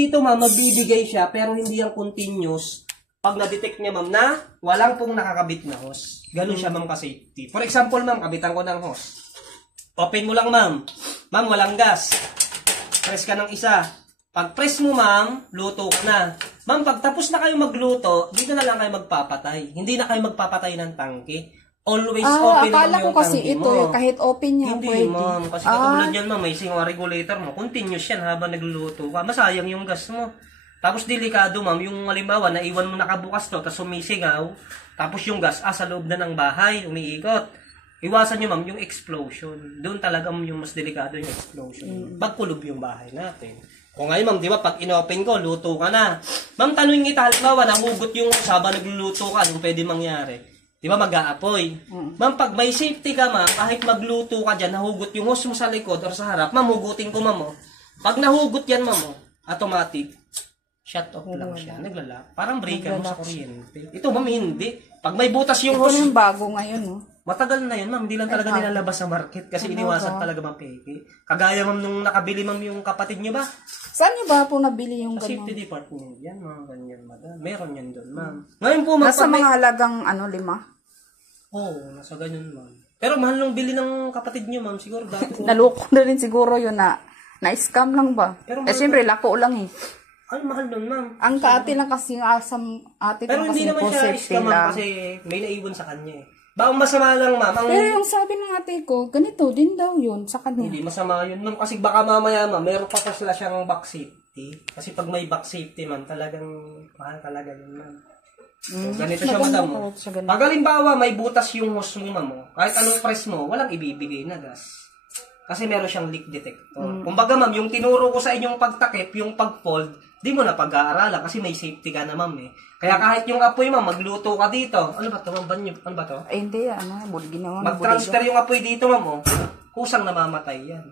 Dito ma'am, magbibigay siya pero hindi yung continuous. Pag na-detect niya ma'am na walang pong nakakabit na hose. Ganun siya ma'am ka-safety. For example ma'am, kabitan ko ng hose. Open mo lang ma'am. Ma'am, walang gas. Press ka ng isa. Pag press mo ma'am, luto ka na. Ma'am, pag tapos na kayo magluto, dito na lang kayo magpapatay. Hindi na kayo magpapatay ng tangke. Always open akala mo ko kasi tangke ito, mo. Kahit open niya, Hindi pwede. ma'am, kasi katulad yan ma'am, may singaw regulator mo. Continuous yan habang nagluluto ka. Masayang yung gas mo. Tapos delikado ma'am, yung halimbawa, naiwan mo nakabukas to, tapos sumisigaw, tapos yung gas, sa loob na ng bahay, umiikot. Iwasan nyo ma'am, yung explosion. Doon talaga yung mas delikado yung explosion. Pagkulob yung bahay natin. Kung ngayon ma'am, di ba, pag inopen ko, luto ka na. Ma'am, tanongin kita, halimbawa, nahugot yung habang nagluluto ka, yung pwede mangyari. Di ba, mag-aapoy. Ma'am, pag may safety ka ma'am, kahit magluto ka dyan, nahugot yung hose mo sa likod or sa harap, ma'am, hugutin ko ma'am. Pag nahugot yan ma'am, automatic, shut off lang siya. Naglalak. Parang breaker mo sa kuryente. Ito ma'am, hindi. Pag may butas yung hose, yung bago ngayon, no? matagal na yun ma'am, hindi lang talaga nilalabas sa market kasi iniwasan talaga ma'am peke. Kagaya ma'am nung nakabili ma'am yung kapatid niyo ba? Saan niyo ba po nabili yung Sa ganun? safety department yan, mga ganyan madam. Meron yan doon ma'am. Ngayon po ma'am, Nasa mga halagang 5? Oo, nasa ganyan ma'am. Pero mahal nung bili ng kapatid niyo ma'am, siguro dati po. Naloko na rin siguro yun na-scam lang ba? Pero Siyempre, lako lang eh. Ay, mahal nun ma'am. Ang kaati lang kasi yung asam ate Pero ko hindi kasi naman po siya safety scam ma'am lang. kasi may naiwan sa kanya eh. Baong masama lang ma'am. Pero yung sabi ng ate ko, ganito din daw yun sa kanya. Hindi masama yun ma'am kasi baka mamaya ma'am, meron pa sila siyang back safety. Kasi pag may back safety ma'am, talagang mahal talaga yun ma'am. So, ganito siya madam. Pag halimbawa may butas yung hose mo ma'am, kahit anong press mo, walang ibibigay na gas. Kasi meron siyang leak detector. Kumbaga ma'am, yung tinuro ko sa inyong pagtakip, yung pag-fold, di mo na pag-aaralan kasi may safety ka na ma'am eh. Kaya kahit yung apoy ma'am, magluto ka dito. Ano ba ito ma'am? Ano ba ito? Ay hindi, ginawa Mag-transfer yung apoy dito ma'am, kusang namamatay yan.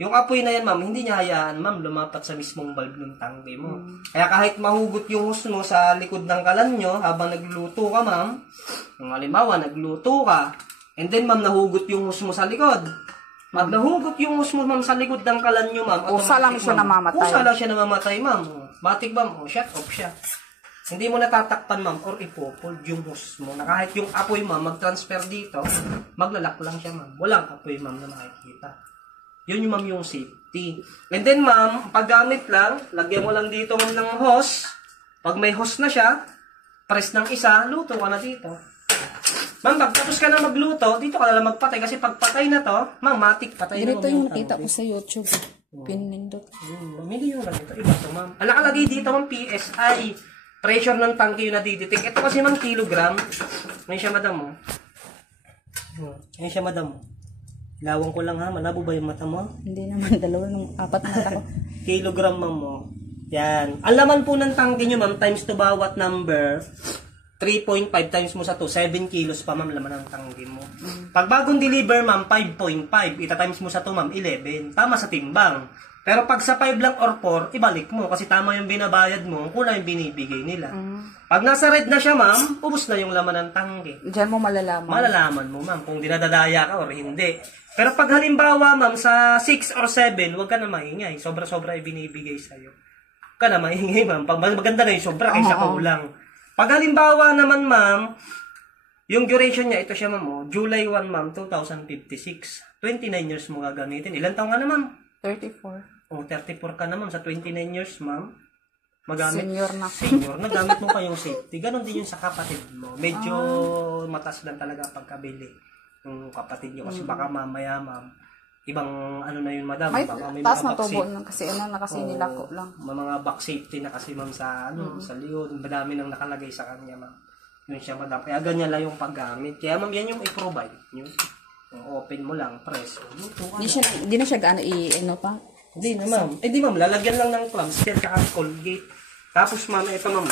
Yung apoy na yan ma'am, hindi niya hayaan ma'am lumapat sa mismong valve ng tangke mo. Kaya kahit mahugot yung hose mo sa likod ng kalan nyo habang nagluluto ka ma'am, yung halimbawa nagluto ka, and then ma'am nahugot yung hose mo sa likod. Pag nahugot yung hose mo ma'am sa likod ng kalan nyo ma'am, kusa lang siya namamatay. Kusa lang siya namamatay ma'am. Matik ma'am, shut off siya. Hindi mo natatakpan ma'am or ipopold yung hose mo na kahit yung apoy ma'am mag-transfer dito, maglalak lang siya ma'am. Walang apoy ma'am na makikita. Yun yung ma'am yung safety. And then ma'am, paggamit lang, lagyan mo lang dito ma'am ng hose. Pag may hose na siya, press ng isa, luto ka na dito. Ma'am, pagtapos ka na magluto, dito ka na lang magpatay. Kasi pag patay na to, ma'am, matik patay na. Ganito yung nakita ko sa YouTube. Pinindot. Hindi yung ganito. Iba to ma'am. Ang nakalagay dito ma'am, PSI. Pressure ng tangke yung nadidetect. Ito kasi ma'am, kilogram. Ngayon siya madam mo. Ngayon siya madam mo. Lawang ko lang ha, malabo ba yung mata mo? Hindi naman, 4 mata ko. Kilogram ma'am mo. Yan. Ang laman po ng tangke nyo ma'am, times to bawat number, 3.5 times mo sa 2, 7 kilos pa ma'am laman ng tangke mo. Pag bagong deliver ma'am, 5.5. Ita times mo sa 2 ma'am, 11. Tama sa timbang. Pero pag sa 5 lang or 4, ibalik mo. Kasi tama yung binabayad mo, kulang yung binibigay nila. Pag nasa red na siya ma'am, ubos na yung laman ng tangke. Diyan mo malalaman. Malalaman mo ma'am kung dinadadaya ka or hindi. Pero pag halimbawa ma'am, sa 6 or 7, huwag ka na maingay. Sobra-sobra ibinibigay sa'yo. Huwag ka na maingay ma'am. Maganda na yung sobra kaysa kulang. Pag halimbawa naman ma'am, yung duration niya, ito siya ma'am, July 1 ma'am, 2056. 29 years mo gagamitin. Ilan taong ka na ma'am? 34. O, 34 ka na ma'am, sa 29 years ma'am. Magamit. Senior na. Senior na, gamit mo pa yung safety. Ganon din yung sa kapatid mo. Medyo matas lang talaga pagkabili. Yung kapatid nyo kasi baka mamaya ma'am, ibang ano na yun madam. May baka taas na tubo na kasi nilako lang. Mga back safety na kasi ma'am sa sa liod. Madami nang nakalagay sa kanya ma'am. Yun siya madam. Kaya ganyan lang yung paggamit. Kaya ma'am yan yung i-provide nyo. Yung open mo lang, press. Hindi na siya gaano pa? Hindi na ma'am. Eh di ma'am, lalagyan lang ng clubs, at Colgate. Tapos ma'am, ito ma'am.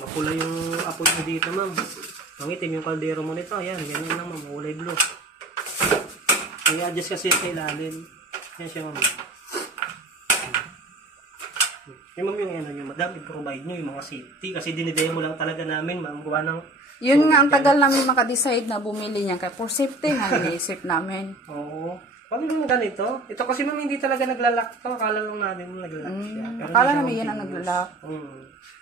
Mapula yung apoy mo dito ma'am. Mangitim yung kaldero mo nito. Ayan, ganyan lang ma'am. Kulay blue. I-adjust kasi sa ilalim. Yan siya ma'am. Yung ma'am yung ano nyo, madam, i-provide nyo yung mga safety. Kasi dinidemo lang talaga namin ma'am. Gawa ng... Yun nga, ang tagal namin makadecide na bumili niya. Kaya for safety nga, iniisip namin. Oo. Pag yung ganito, ito kasi ma'am hindi talaga naglalak to. Akala lang natin naglalak siya. Pero Akala hindi siya namin yan ang continuous. naglalak.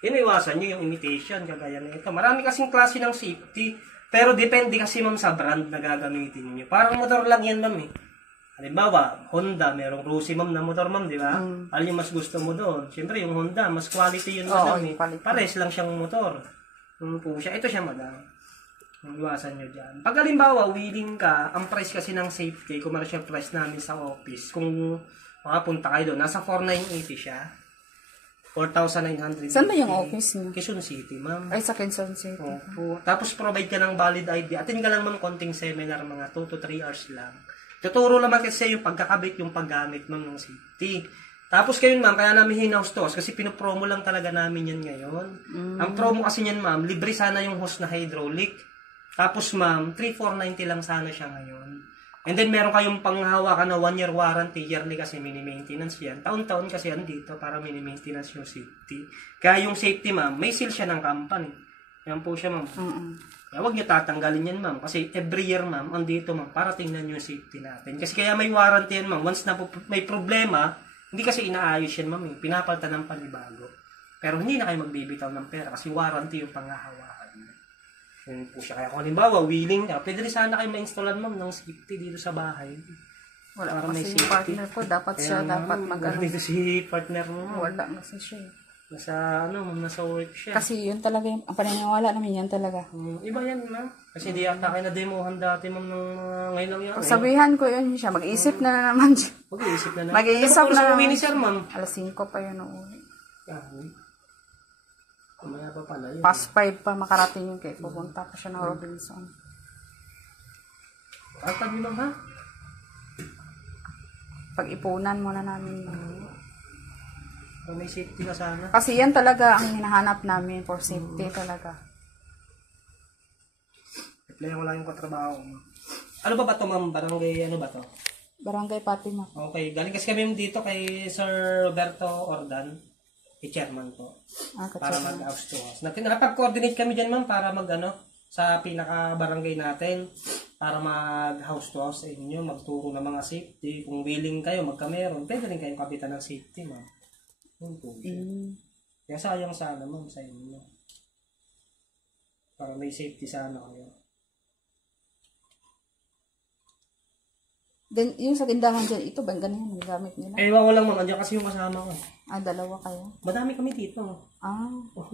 Iniwasan nyo yung imitation, kagaya na ito. Marami kasing klase ng safety. Pero depende kasi ma'am sa brand na gagamitin nyo. Parang motor lang yan ma'am eh. Halimbawa, Honda, merong Rossi ma'am na motor ma'am, di ba? Ano yung mas gusto mo doon? Siyempre yung Honda, mas quality yun madam eh. quality. Pares lang siyang motor. Po siya. Ito siya madam. Iwasan nyo dyan. Pag halimbawa, willing ka, ang price kasi ng safety, commercial price namin sa office, kung makapunta kayo doon, nasa 4,980 siya. 4,900. Saan ba yung office niyo? Quezon City, ma'am. Ay, sa Quezon City. Opo. Tapos provide ka ng valid ID. Attend ka lang ma'am konting seminar, mga 2 to 3 hours lang. Tuturo naman kasi yung pagkakabit, yung paggamit ma'am ng safety. Tapos kayo ma'am, kaya namin hinaus to kasi pinopromo lang talaga namin yan ngayon. Ang promo kasi niyan ma'am, libre sana yung hose na hydraulic. Tapos ma'am, 3,490 lang sana siya ngayon. And then meron kayong panghawakan na 1-year warranty, yearly kasi mini-maintenance yan. Taon-taon kasi yan dito para mini-maintenance yung safety. Kaya yung safety ma'am, may seal siya ng company. Yan po siya ma'am. Kaya huwag nyo tatanggalin yan ma'am. Kasi every year ma'am, andito ma'am, para tingnan yung safety natin. Kasi kaya may warranty yan ma'am. Once na may problema, hindi kasi inaayos yan ma'am. Pinapalitan ng panibago. Pero hindi na kayo magbibitaw ng pera kasi warranty yung panghahawakan. Yun po siya. Kaya kung halimbawa, willing na, pwede rin sana kayo ma-installan ma'am ng safety dito sa bahay. Wala para kasi may yung safety. partner ko. Dapat siya, dapat mag-ano. Dito si partner mo. Wala kasi siya. Nasa, nasa work siya. Kasi yun talaga yung, ang paniniwala namin yan talaga. Iba yan ma'am. Kasi di yata kayo na-demohan dati ma'am ng ngayon lang yan. Pagsabihan ko yun siya, mag-isip na naman siya. Mag-iisip na na. Mag-iisip na naman. naman. Ni sir ma'am. Alas 5 pa yun uuwi. Kumaya pa pala yun. Past 5 pa makarating yun kaya pupunta pa siya ng Robinson. At tabi ma'am ha? Pag-ipunan muna namin yun. May safety ka sana. Kasi yan talaga ang hinahanap namin for safety talaga. Apply ko lang yung katrabaho mo. Ano ba ito ma'am? Barangay ano ba to? Barangay Fatima. Okay, galing kasi kami dito kay Sir Roberto Ordan, chairman po. Para mag-house to house. Nakapag-coordinate kami dyan ma'am para mag-ano sa pinaka-barangay natin para mag-house to house sa inyo, magturo ng mga safety. Kung willing kayo, magkameron, pwede rin kayong kapitan ng safety ma'am. Yun po siya. Kaya sayang sana ma'am sa inyo. Para may safety sana kayo. Then, yung sa tindahan dyan, ito ba ganyan ang gamit nila? Ewan ko lang ma'am, andyan kasi yung kasama ko. Dalawa kayo? Madami kami dito.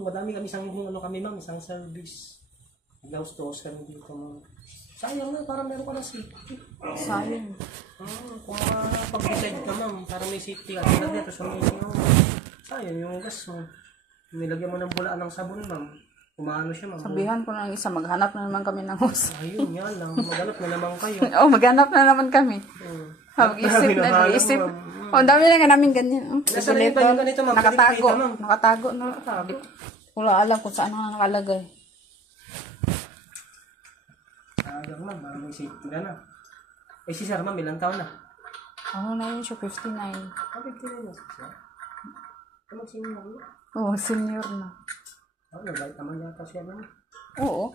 Madami kami, isang ma'am, isang service. House to house kami dito ma'am. Sayang na, parang meron ka na safety. Sayang. Kung pag-decide ka ma'am, para may safety ka. Tulad dito sa mga sayang yung gas mo. Nilagyan mo ng bulaan ng sabon ma'am. Umano siya ma'am. Sabihan ko ng isa, maghanap na naman kami ng hose. Ayun, yan lang. Maghanap na naman kayo. Maghanap na naman kami. Mag-isip. Ang dami na nga namin ganyan. Nasa rin ba yung ganito ma'am? Nakatago. Nakatago. Wala alam kung saan na nakalagay. Sayang ma'am, may safety ka na. Si sir ma'am, ilang taon na? Ano na yun siya, 59. 59 na siya. Mag-senior na? Oo, senior na. Nabait naman yata siya ma'am. Oo.